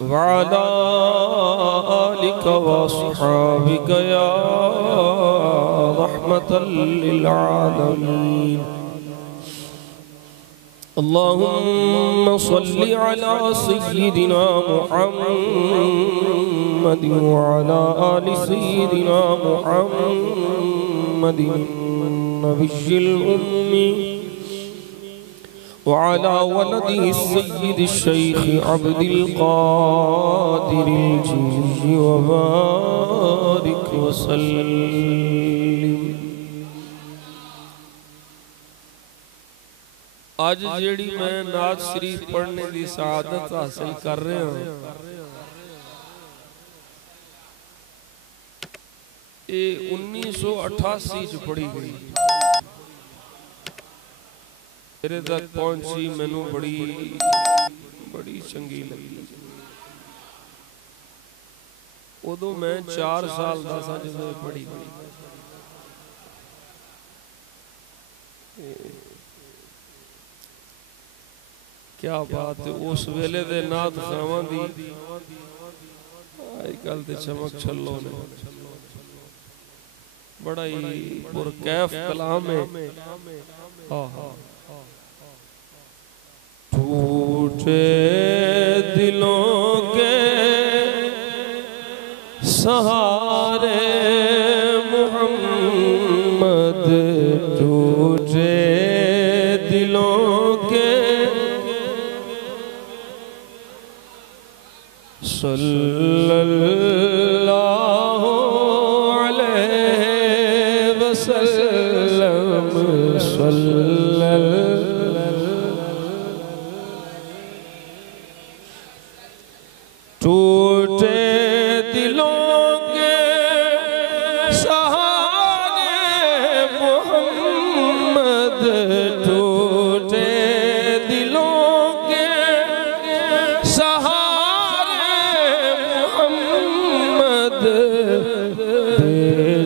वअला आलिका वअस्हाबिका या रहमतल लिल आलमीन। अल्लाहुम्मा सल्लि अला सय्यिदिना मुहम्मद व अला आलि सय्यिदिना मुहम्मदिन नबिय्यिल उम्मी व अला वलदिहि सय्यिदि शैख़ अब्दिल क़ादिरिल जीज़्ज़ि व बारिक व सल्लिम। आज जेड़ी मैं नात शरीफ पढ़ने की सआदत हासिल कर रहा हूँ, ये 1988 च पढ़ी गई, मेरे तक पहुंची, मैनू बड़ी बड़ी चंगी लगी। उदों मैं 4 साल का सा जो पढ़ी गई। क्या बात है, उस वेले दे नात खावां दी अजकल ते चमक छलो ने, बड़ा ही पुरकैफ कलाम है। टूटे दिलों के सहारे मोहम्मद, टूटे दिलों के सल्लल्लाहु अलैहि वसल्लम, टूटे दिलों के सहारे मोहम्मद, टूटे दिलों के सहारे मोहम्मद,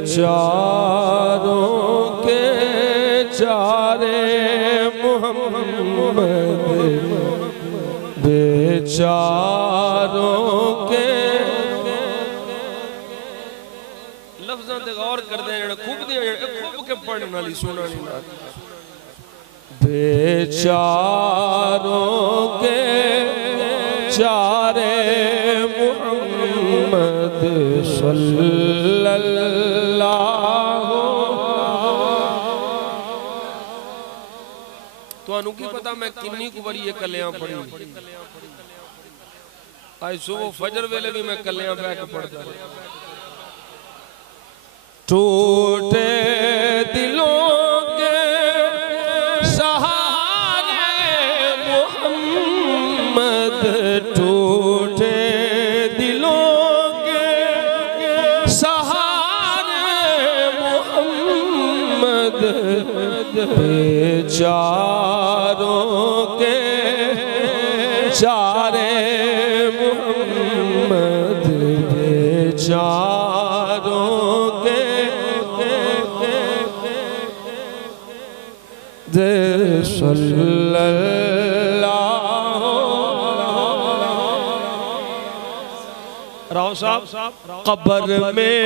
बेचारों के चारे मोहम्मद, बेचारों के। लफ्ज़ां ते गौर करदे खूब के पढ़ने वाली सुनानी ना, बेचारों के चारे मोहम्मद सल्लल्लाहु। तुहानू की पता मैं किन्नी कु बारी ये कलियां पढ़ी, आज सुबह फजर वेले भी मैं कलियां बह के पढ़ता। टूटे दिलों के सहारे मोहम्मद, टूटे दिलों के सहारे मोहम्मद, बेचारों के चारे मोहम्मद, बेचारों के दे सल्लल्लाहु। राव साहब, कब्र में,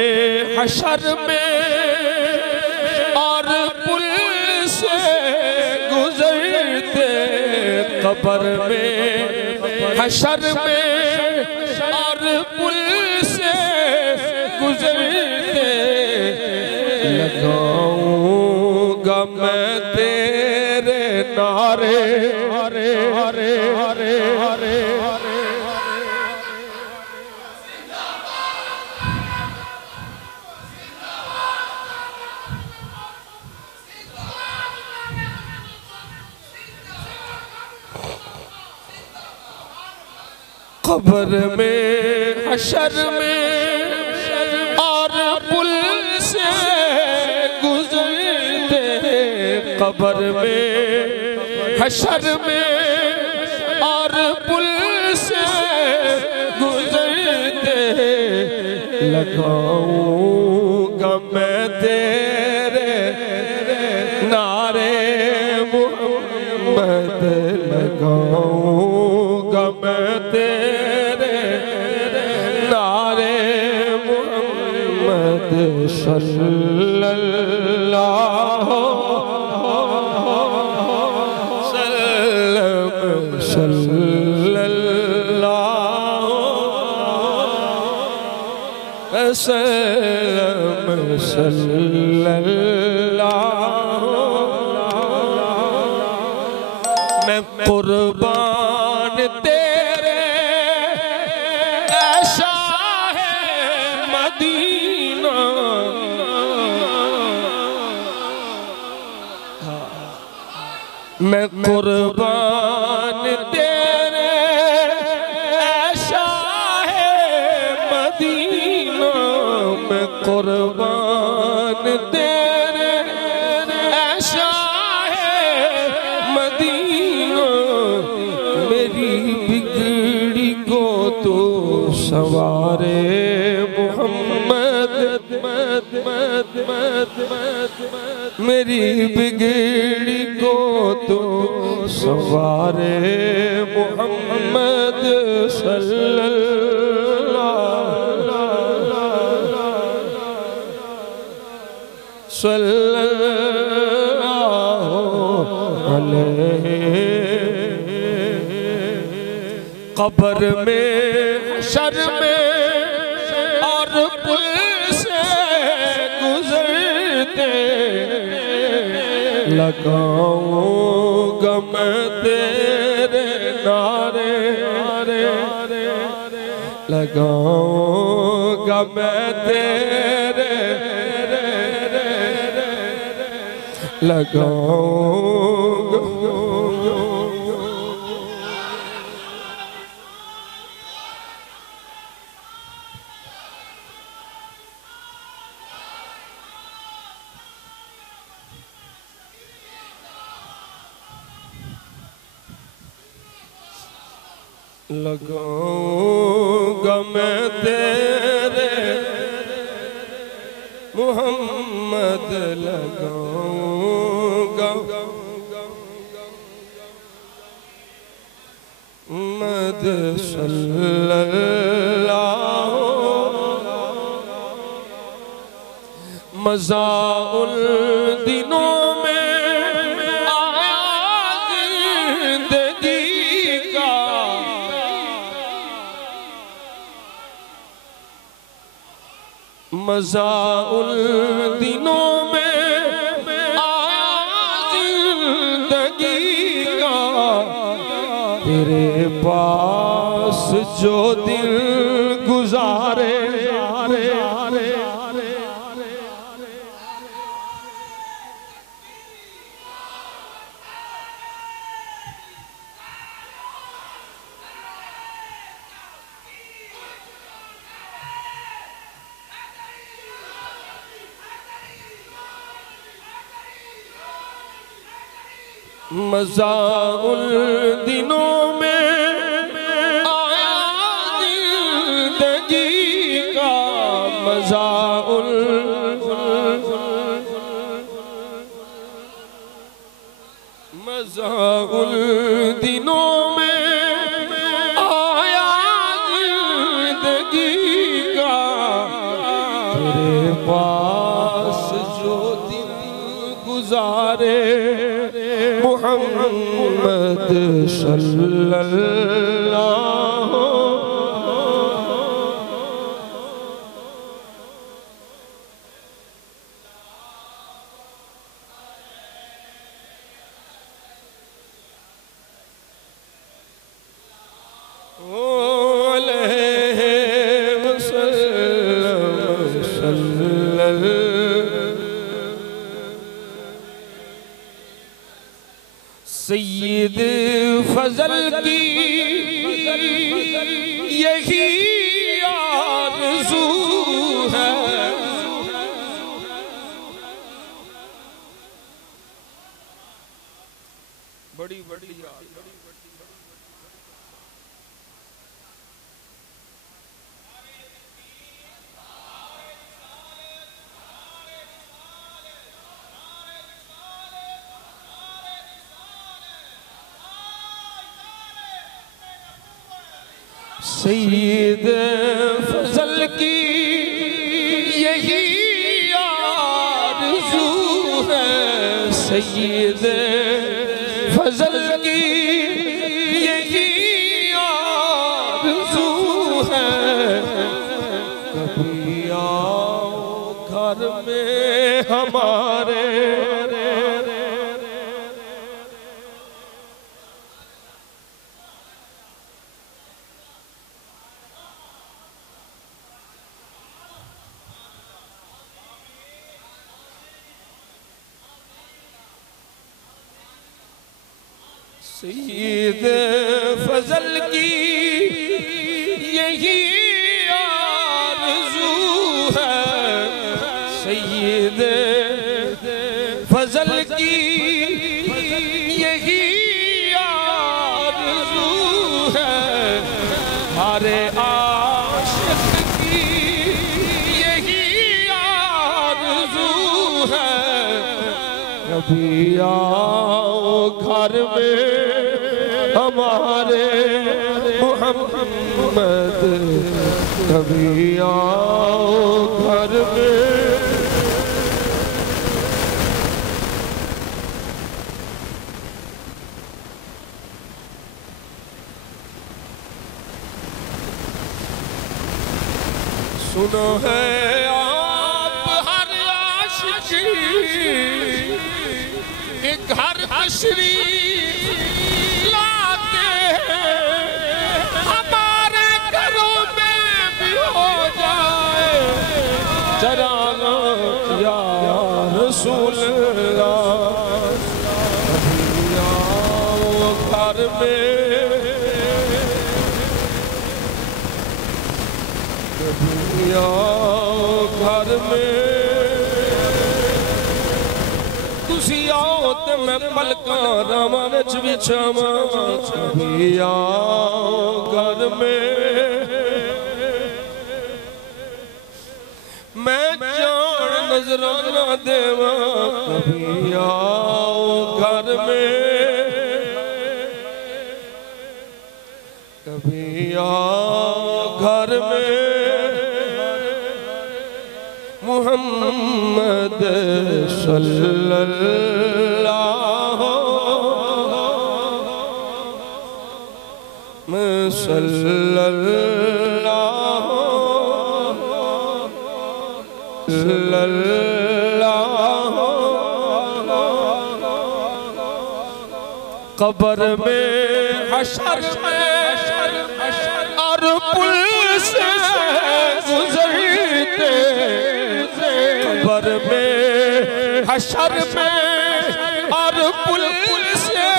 हशर में और पुल से गुजरते, कब्र में, हशर में और पुल से गुजरते, लगाऊंगा मैं तेरे नारे, हरे हरे हरे हरे हरे। कब्र में, हशर में और पुल से गुजरते, कब्र में, हशर में और पुल से गुजरते, लगाऊंगा मैं तेरे नारे मोहम्मद, लगाऊंगा मैं तेरे सल्लल्लाहु मैं कुर्बान तेरे ऐसा है मदीना मैं कुर्बान तेरे ऐसा है मदीना मैं कुर्बान तेरे ऐसा है मदीना मेरी बिगड़ी को तो सवारे मोहम्मद मेरी बिगड़ी को तो सवारे मोहम्मद सल्लल्लाहु अलैहि कब्र में हशर में और पुल से गुजरते लगाऊंगा मैं तेरे नारे लगाऊंगा मैं तेरे लगाऊंगा लगाऊंगा मैं तेरे मोहम्मद लगाऊंगा मद सल्लल्लाहु मज़ाउल दिनों में आया जिंदगी का मज़ाउल दिनों में आया जिंदगी का तेरे पास जो दिल गुजारे मज़ाउल दिनों में आया जिंदगी का मज़ाउल दिनों में आया जिंदगी का तेरे पास जो दिन गुजारे मोहम्मद सल्लल्लाहु अलैहि वसल्लम सैयद फजल की यही आरज़ू है बड़ी बड़ी सैयद फजल की यही सैयद फजल की यही आरज़ू है, कभी आओ घर में हमारे। सैयद फजल की यही आरज़ू है, सैयद फजल की यही आरज़ू है, हमारे आशिक़ की यही आरज़ू है, कभी आओ घर में हमारे मोहम्मद, कभी आओ घर में। सुनो है आप हर आशिक़ी एक घर तशरीफ़ लाते हैं, हमारे घरों में भी हो जाए जराना या रसूल अल्लाह, कभी आओ घर में, कभी आओ घर में। तुसी आओ ते मैं पलकां रावां विच विछावां, कभी आओ घर में, मैं जान नजराना देवां, कभी आओ घर में, कभी आओ घर में। मुहम्मद सल्लल्लाहु कब्र में हशर और पुल से गुजरते, कब्र में हशर में और पुल से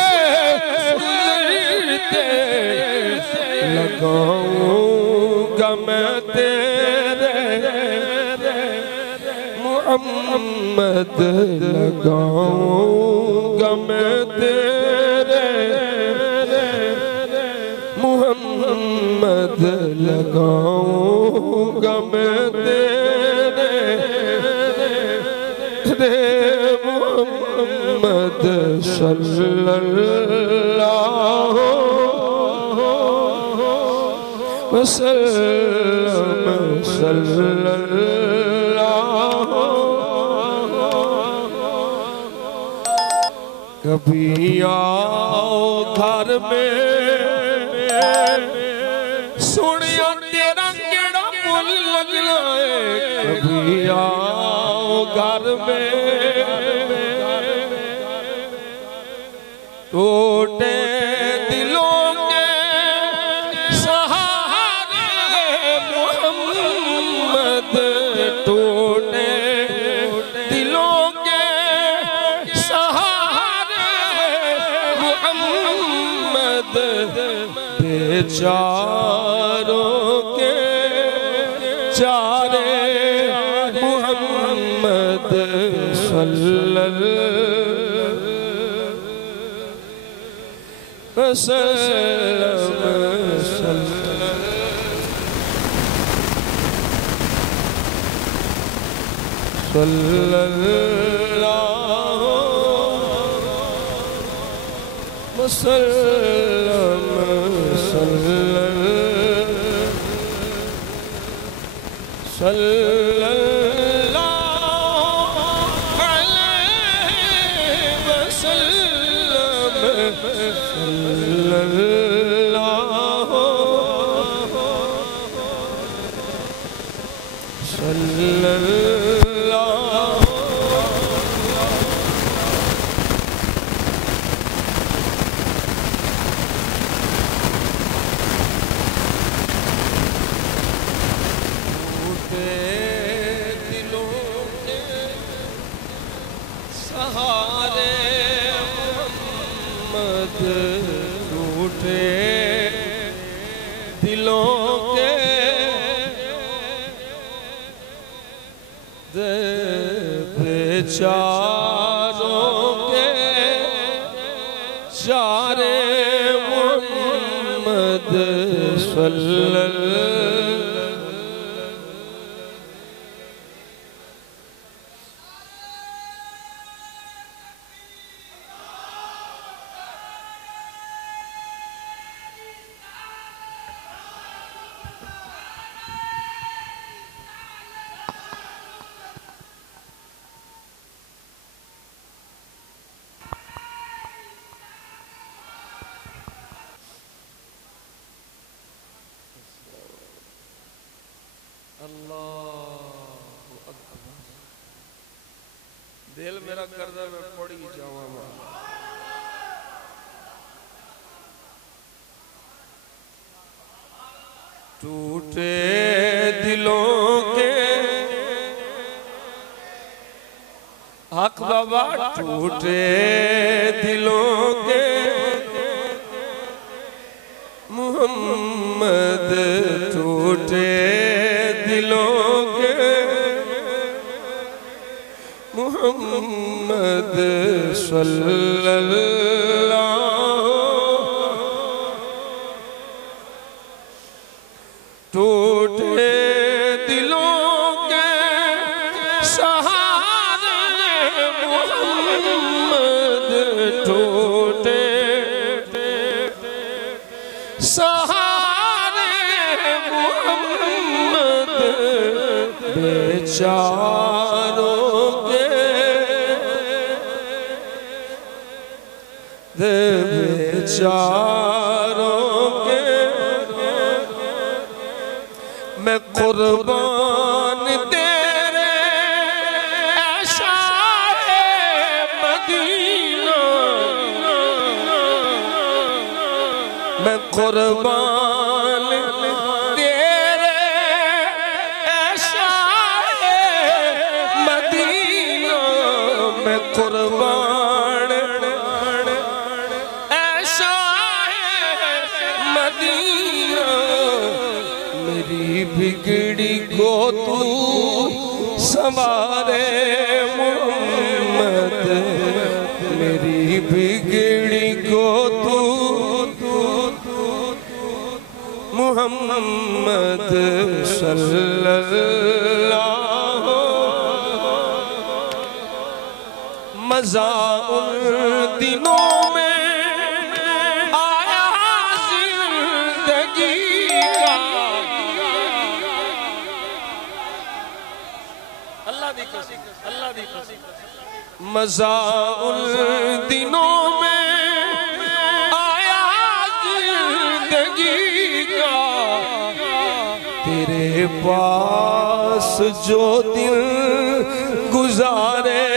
गुजरते, लगाऊंगा मैं तेरे मोहम्मद, लगाऊंगा मैं तेरे मोहम्मद, लगाऊंगा मैं तेरे मोहम्मद सल्लल्लाहु वसल्लम सल्लल्लाहु। कभी आओ घर में, सुनिया तेरा केड़ा मुल लगना है, कभी आओ घर में, टूटे दिलों के सहारे मोहम्मद, टूटे दिलों के सहारे मोहम्मद, बेचारों के चारे मोहम्मद सल्लल्लाहु सल्लल्लाहु अलैहि दिल मेरा करदा मैं पड़ी जावा टूटे दिलों के हक बाबा टूटे दिलों के मोहम्मद टूटे दिलों के मोहम्मद सल्लल्लाहु टूटे दिलों के सहारे मोहम्मद टूटे सहारे मोहम्मद बेचारों बेचारों के मैं कुर्बान तेरे शाहे मदीना मैं कुर्बान तेरे शाहे मदीना मैं कुर्बान बिगड़ी को तू संवारे मोहम्मद मेरी बिगड़ी को तू मोहम्मद सल्लल्लाहु मज़ा उन दिनों में मज़ा उन दिनों में आया जिंदगी का तेरे पास जो दिन गुजारे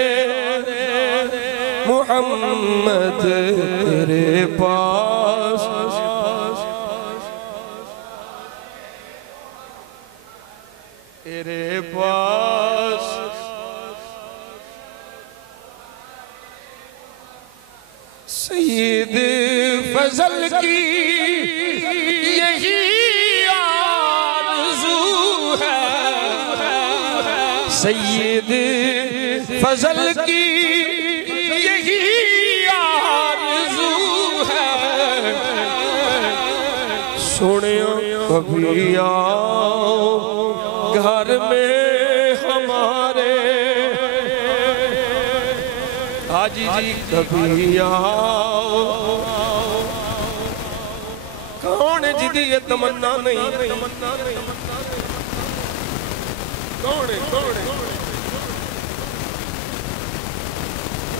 मोहम्मद तेरे पास तेरे पास सईद फजल की यही आरज़ू है सईद फजल की यही आरज़ू है सोनिया कभी आओ घर में हमारे हाजी जी कभी आओ कौन जिदी ये तमन्ना नहीं कौन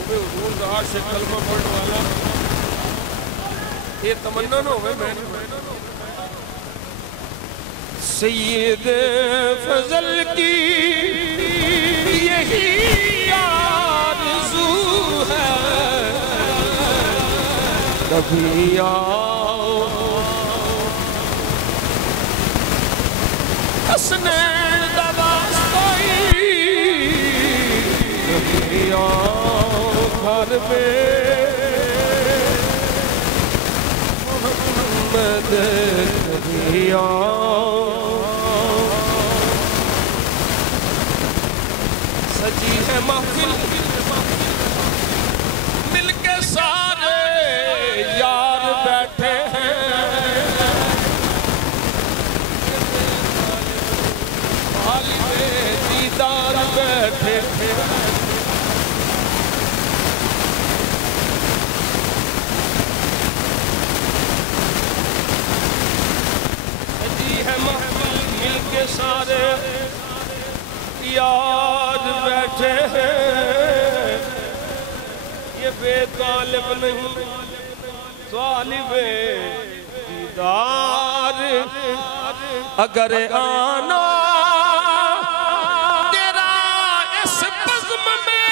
हुजूर दा आशिक कलमा पढ़ने वाला ये तमन्ना ना होवे मैं सैयद फजल की यही आरज़ू है, कभी आओ हसनैन दा वास्ता, कभी आओ घर में मोहम्मद, कभी आओ। सजी है महफिल मिलके सारे यार बैठे हैं, हालिए दीदार बैठे हैं। सजी है महफिल मिलके सारे यार बैठे हैं, ये बेतालिब नहीं तालिबे दीदार। अगर आना तेरा इस बज़्म में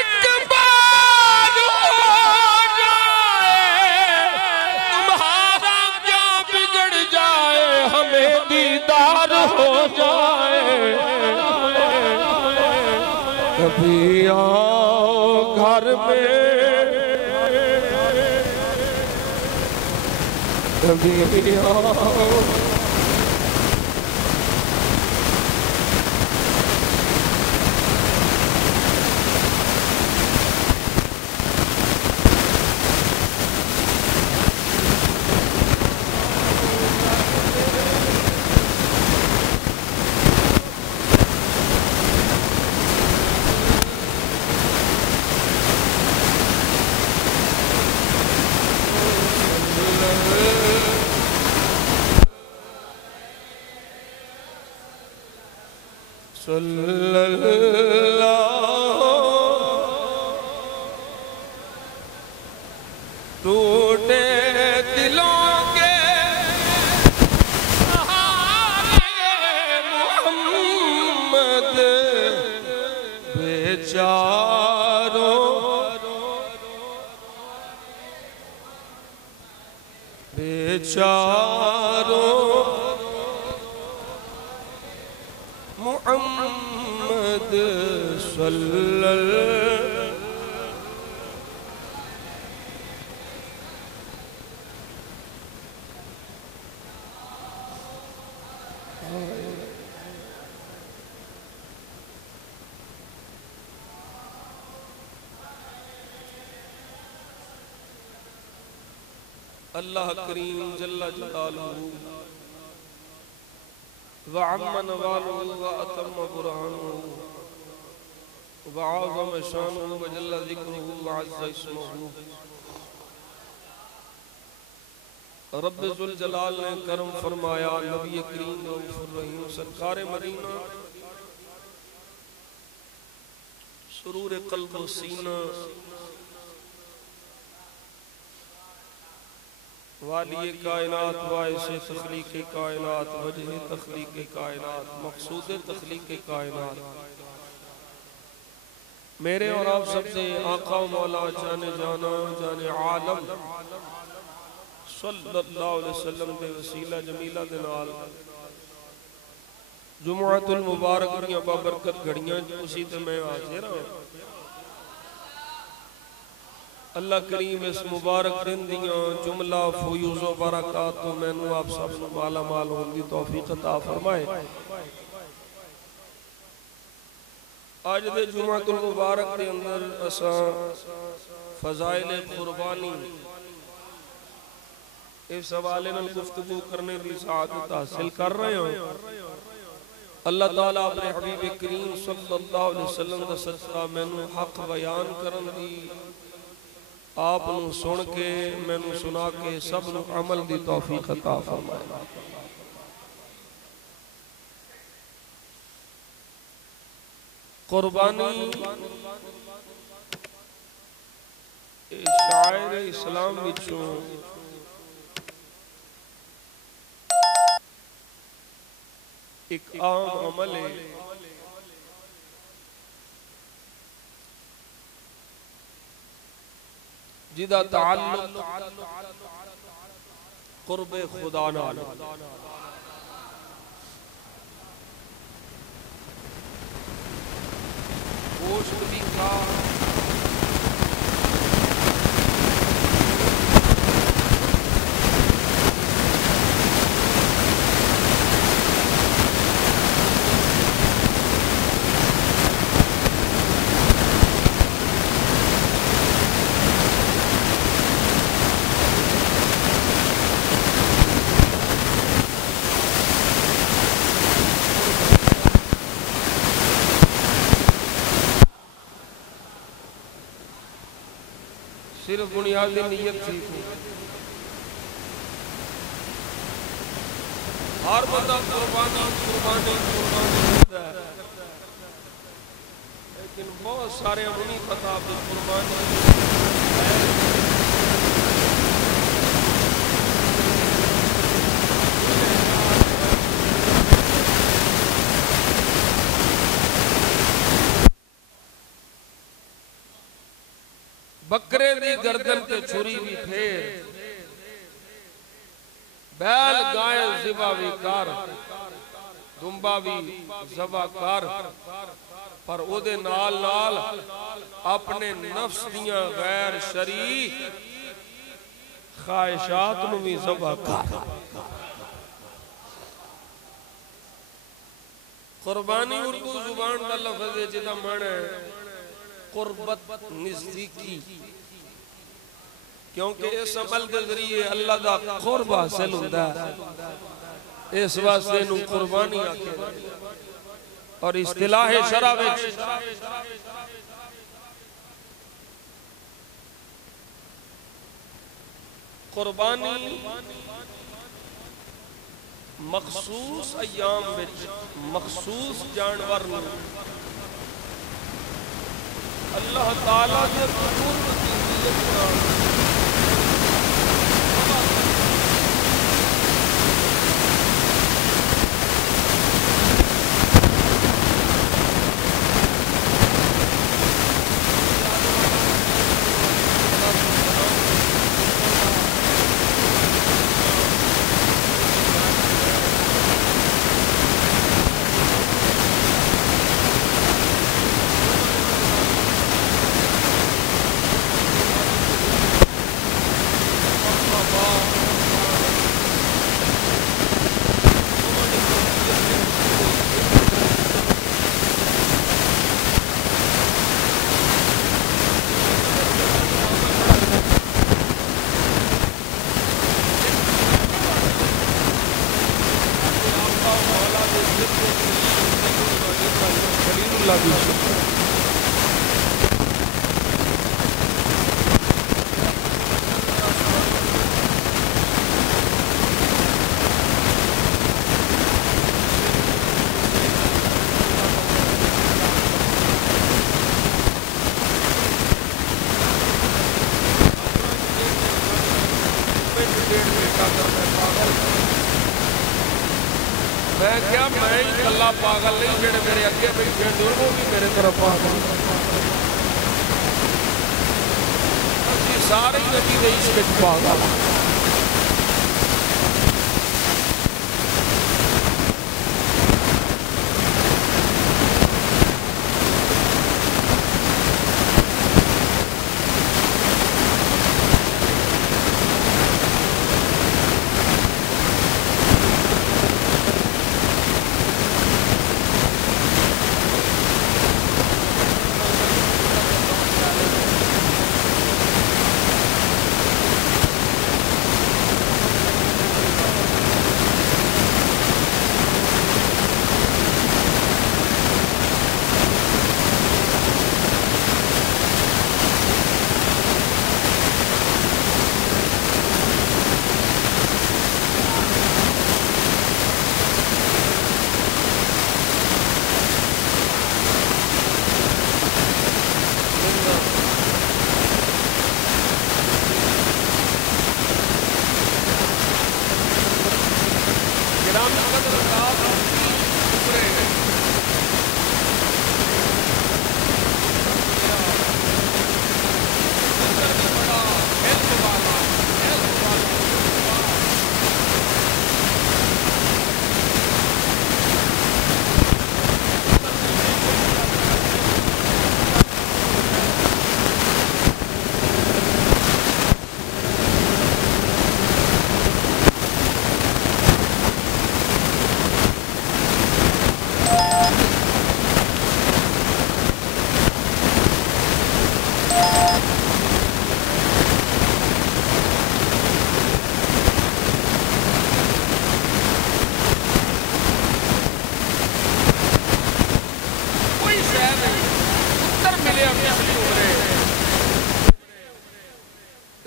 एक बार हो जाए, तुम्हारा क्या बिगड़ जाए, हमें दीदार हो जाए। कभी आओ घर में, कभी आओ। टूटे दिलों के सहारे मोहम्मद, बेचारों बेचारों मोहम्मद सल्लल्लाहु। अल्लाह करीम जल्ला जलालुहु व अम्मा नवालुहु व अतम्म बुरहानुहु व आज़म शानुहु व जल्ला ज़िक्रुहु व अज़्ज़ा इस्मुहु। रब्बे ज़ुल जलाल ने करम फरमाया, नबी करीम रऊफ़ुर रहीम सरकार मदीना सुरूर क़ल्ब व सीना वाली कायनात वाइसे तख्लीक़ कायनात वजह तख्लीक़ कायनात मक़सूद तख्लीक़ कायनात, मेरे और आप सबसे आका मौला जाने जाना जाने आलम सल्लल्लाहु अलैहि वसल्लम दे वसीला जमीला दे नाल जुमुअतुल मुबारक दी बाबरकत घड़ियां उसी ते मैं हाज़िर हां। अल्लाह करीम इस मुबारक दिन दियां जुमला फयूज़ व बरक़ात तो मैनू आप सब नू माला माल होने की तौफीक अता फरमाए। आज दे जुमातुल मुबारक दे अंदर असां फ़ज़ाइल कुर्बानी इस हवाले नाल गुफ्तगू करने की सआदत हासिल कर रहे हैं। अल्लाह ताला अपने हबीब करीम सल्लल्लाहु अलैहि वसल्लम दा सदका मैनू हक बयान करन दी, आप नू सुन के मैनू सुना के सब नू अमल दी तौफीक अता फरमाए। कुर्बानी शायर इस्लाम विचों एक आम अमल है जिदा ताल्लुक कुर्बे खुदा नाल गोश्त भी खा सिर्फ बुनियादी नियत ठीक हो। हर बंदा कुर्बानी कुर्बानी कुर्बानी करता है, लेकिन बहुत सारे अब नहीं पता भी कुर्बानी बकरे दी गर्दन ते छुरी भी फेर, बैल गाय ज़िबा भी कर, दुम्बा भी ज़बा कर, पर ओदे नाल नाल अपने नफ्स दियां गैर शरी ख्वाहिशात नूं भी ज़बा कर। कुर्बानी उर्दू जुबान का लफ्ज़ है जिदा माना है कुर्बत नज़दीकी, क्योंकि इस अमल के जरिए अल्लाह का कुर्ब हासिल होता है, इस वास्ते नूं कुर्बानी आखे। और इस्तिलाह शरा विच कुर्बानी मखसूस अयाम विच मखसूस जानवर नूं अल्लाह ताला के कुर्ब की नियत नाल मैं क्या मैं ही कला पागल नहीं, जेड़े मेरे अगे बैठे वो भी मेरे तरफ पागल, सारे ही नबी दे इश्क च पागल।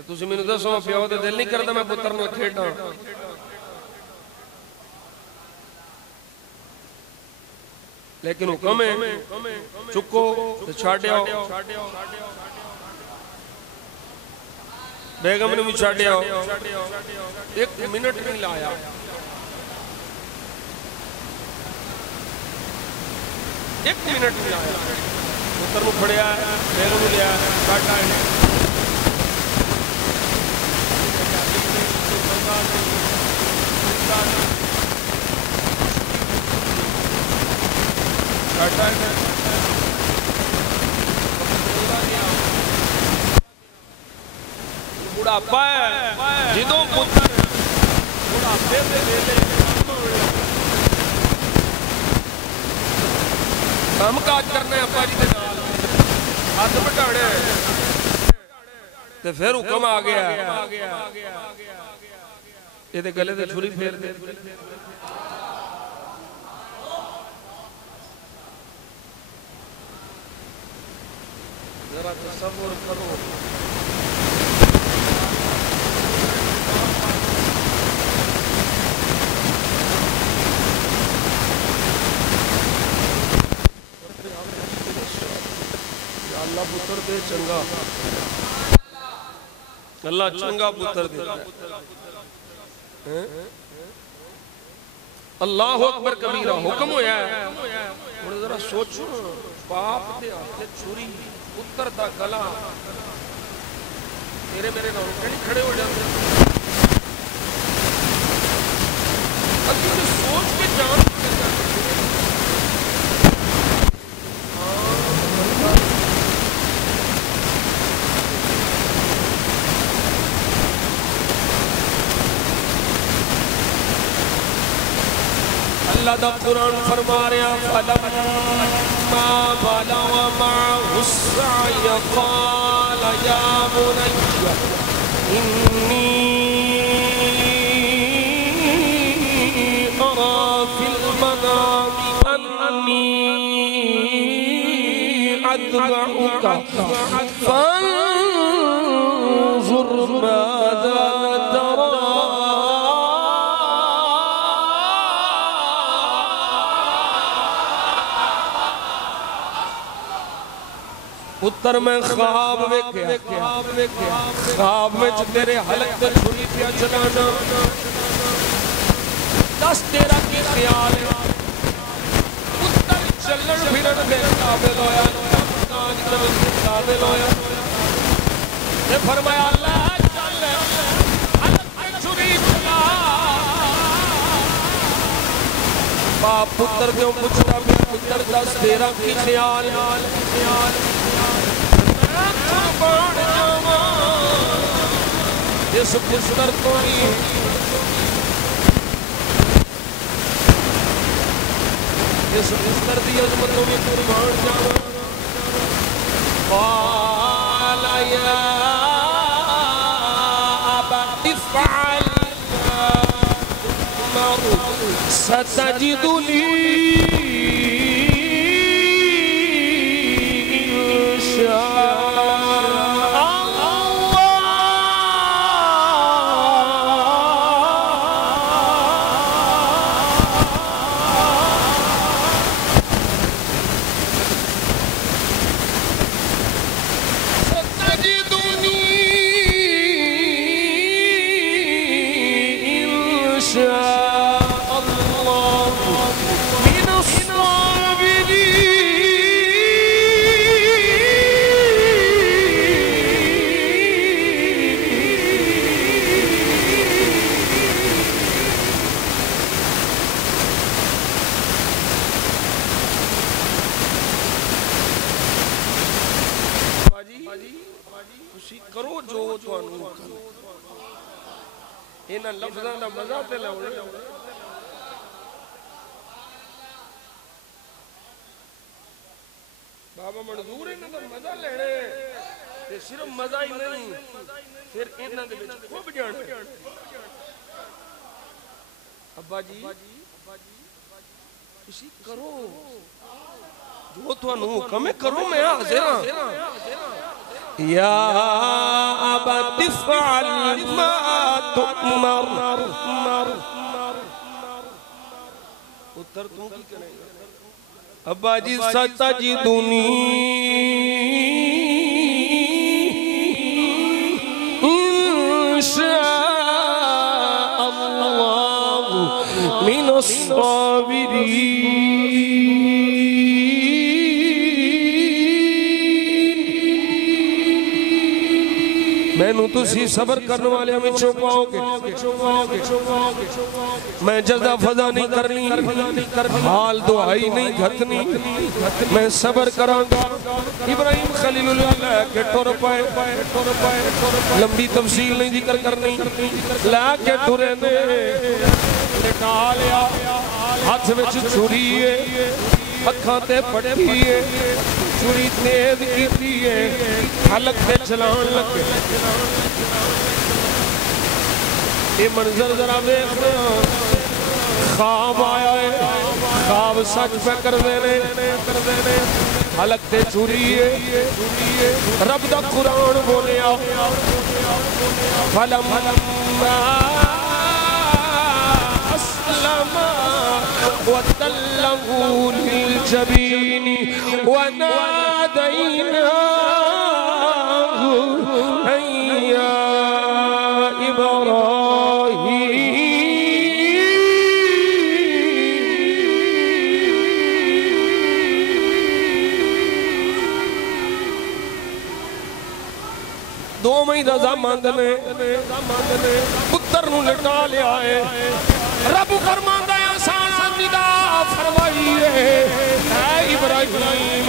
तुसी मैनू दसो प्यो तो दिल नहीं करता मैं पुत्र नाल खेडां। लेकिन हुक्म है चुको ते छाड़ आओ, बेगम ने भी छाड़ आओ। 1 मिनट नहीं लाया। एक मिनट नहीं लाया। पुत्र नूं फड़िया, बेगम नूं लिया, छाड़ आए। बुढ़ापा है जिदों पुत्र बुढ़ापे से वेले काम काज करना अब्बा जी के नाल हाथ बढ़ाने ते फिर हुक्म आ गया ये गले ते छुरी फेर दे। जरा तसव्वुर करो अल्लाह पुत्र दे चंगा, अल्लाह चंगा पुत्र दे। अल्लाह अकबर कबीरा हुक्म होया है। हुण जरा सोचो बाप दे हाथ छुरी पुत्र दा गला तेरे मेरे नाल खड़े हो जाते। सोच के जान अल्लाह दा कुरान फरमा रहा फलम्मा बलगा मअहु अस्सअय क़ाल या बुनय्य इन्नी अरा फिल मनामि अन्नी अत्बउका फंजुर माज़ा तरा। पुत्र मैं ख्वाब वेख्या, ख्वाब में तेरे हलक ते छुरी पिया चलाना। दस तेरा की ख्याल है पुत्र चलन फिरन दे काबिल होया, काज करन दे काबिल होया। ते फरमाया अल्लाह चल हलक ते छुरी चला। बाप पुत्र क्यों पूछता भी पुत्र दस तेरा की ख्याल इस पुत्र को ही इस पुत्र की अजमतों में कुर्बान जावा। क़ाल या अबती फ़अल मा सतजिदुनी जो तुहानू हुक्म इन्हां लफ्ज़ां दा मज़ा ते लो बाबा मंजूर इन्हां दा मज़ा लेने ते सिर्फ मज़ा ही नहीं फिर इन्हां दे विच खुब जाना अब्बा जी तुसी करो जो तुहानू हुक्म है करो मैं हाज़िर हां या अबति फ़अल मा तुअमर उत्तर तू की करेगा अब्बा जी सतजिदुनी इंशाअल्लाह मिनस साबिरीन मैनू तुसी सबर करने वाले में छुपाओगे मैं जज़ा फज़ा नहीं करनी हाल दुआई नहीं घटनी मैं सबर करांगा इब्राहिम खलीलुल्लाह लेके टुर पाए लंबी तफसील नहीं जिक्र करनी लेके टुरे ने लिटा लिया हाथ में छुरी है अखां ते पट्टी है छुरी तेज की है हलक पे चलान लगे ये मंजर जरा देख ख्वाब आया है ख्वाब सच पे कर देने हलक ते छुरी है रब दा कुरान बोलिया फलम्मा अस्लमा वतल्लहु लिलजबीन वनादैनाहु या इब्राहीम दो महीना ज़मानत ने पुत्र नूं लिटा लिया है रब फरमांदा है आसान निगाह फरमाइए ऐ इब्राहीम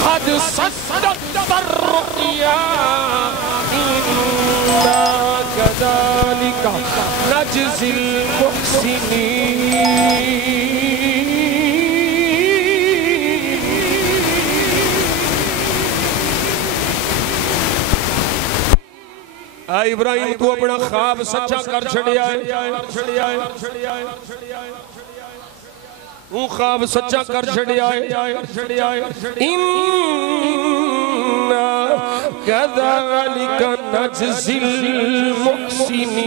हद सद्दक़तर रुया इन्ना कज़ालिका नजज़िल मुहसिनीन इब्राहिम तू अपना ख्वाब सच्चा कर छड़िया है तू ख्वाब सच्चा कर छड़िया है इन्ना कज़ालिका नजज़िल मुहसिनीन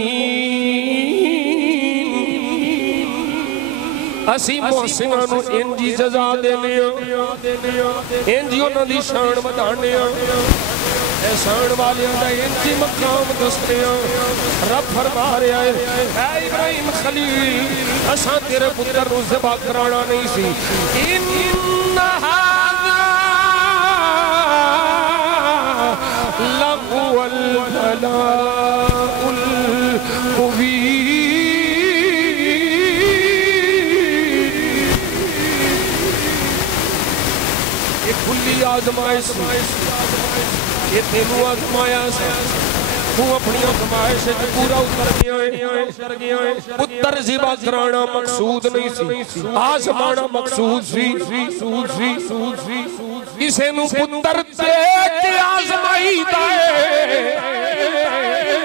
असी मुहसिनां नूं इंजी सज़ा देने इंजी उन्हां दी शान वधाने एहसान वाले का इंजी मकाम दसते रब फरमा रहा है ऐ इब्राहिम खलील असा तेरे पुत्र नूं ज़िबा कराना नहीं सी इन्ना हाज़ा लहुवल बलाउल मुबीन ये खुली आज़माइश ये तेनू आजमाया तू अपनी आजमाइश पूरा उतर गया पुत्र ज़िबा कराना मकसूद नहीं सी आजमाना मकसूद सी किसे नू पुत्र दे के आजमाईदा है